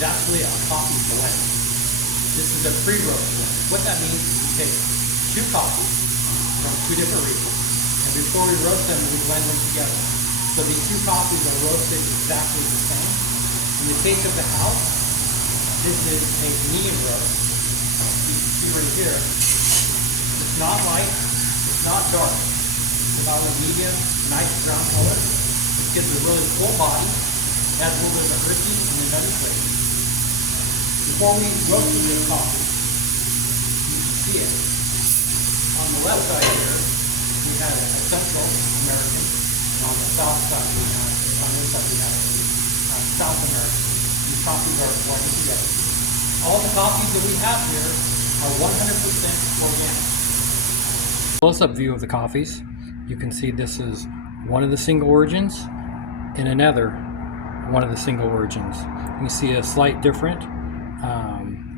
is actually a coffee blend. This is a pre-roast blend. What that means is we take two coffees from two different regions, and before we roast them, we blend them together. So these two coffees are roasted exactly the same. In the case of the house, this is a medium roast. You can see right here, it's not light, it's not dark. It's about a medium, nice brown color. It gives a really full body, has a little bit of an earthy and a nutty flavor. Before we roasted this coffee, you can see it. On the left side here, we have a Central American, and on the south side, on this side we have South American. These coffees are blended together. All the coffees that we have here are 100% organic. Close-up view of the coffees. You can see this is one of the single origins and another one of the single origins. You see a slight difference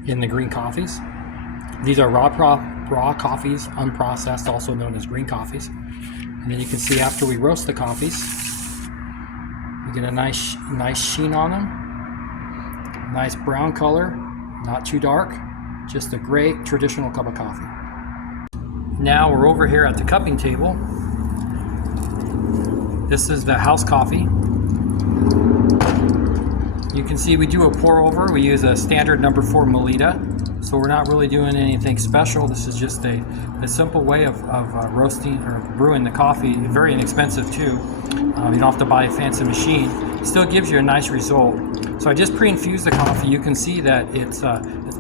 in the green coffees. These are raw coffees, unprocessed, also known as green coffees. And then you can see after we roast the coffees, you get a nice sheen on them. Nice brown color, not too dark, just a great traditional cup of coffee. Now we're over here at the cupping table. This is the house coffee. You can see we do a pour over. We use a standard number 4 Melita. So we're not really doing anything special. This is just a simple way of roasting or brewing the coffee. Very inexpensive too. You don't have to buy a fancy machine. It still gives you a nice result. So I just pre-infused the coffee. You can see that it's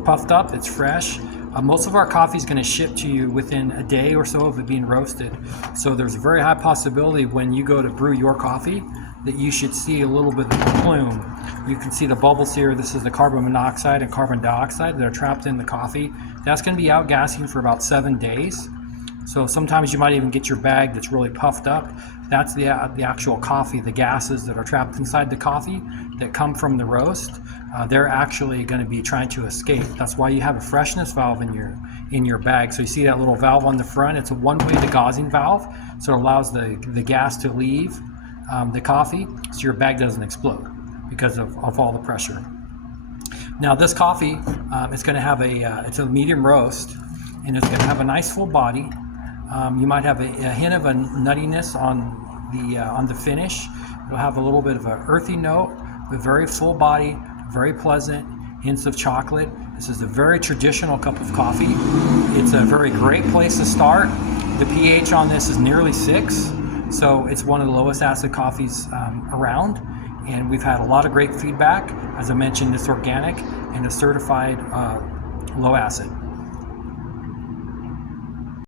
puffed up, it's fresh. Most of our coffee is going to ship to you within a day or so of it being roasted. So there's a very high possibility when you go to brew your coffee that you should see a little bit of a plume. You can see the bubbles here. This is the carbon monoxide and carbon dioxide that are trapped in the coffee. That's going to be outgassing for about 7 days. So sometimes you might even get your bag that's really puffed up. That's the actual coffee, the gases that are trapped inside the coffee that come from the roast. They're actually going to be trying to escape. That's why you have a freshness valve in your bag. So you see that little valve on the front. It's a one-way degaussing valve, so it allows the gas to leave the coffee, so your bag doesn't explode because of all the pressure. Now this coffee, it's going to have it's a medium roast, and it's going to have a nice full body. You might have a hint of a nuttiness on the finish. It'll have a little bit of an earthy note, but very full body, very pleasant, hints of chocolate. This is a very traditional cup of coffee. It's a very great place to start. The pH on this is nearly 6, so it's one of the lowest acid coffees around. And we've had a lot of great feedback. As I mentioned, it's organic and it's certified low acid.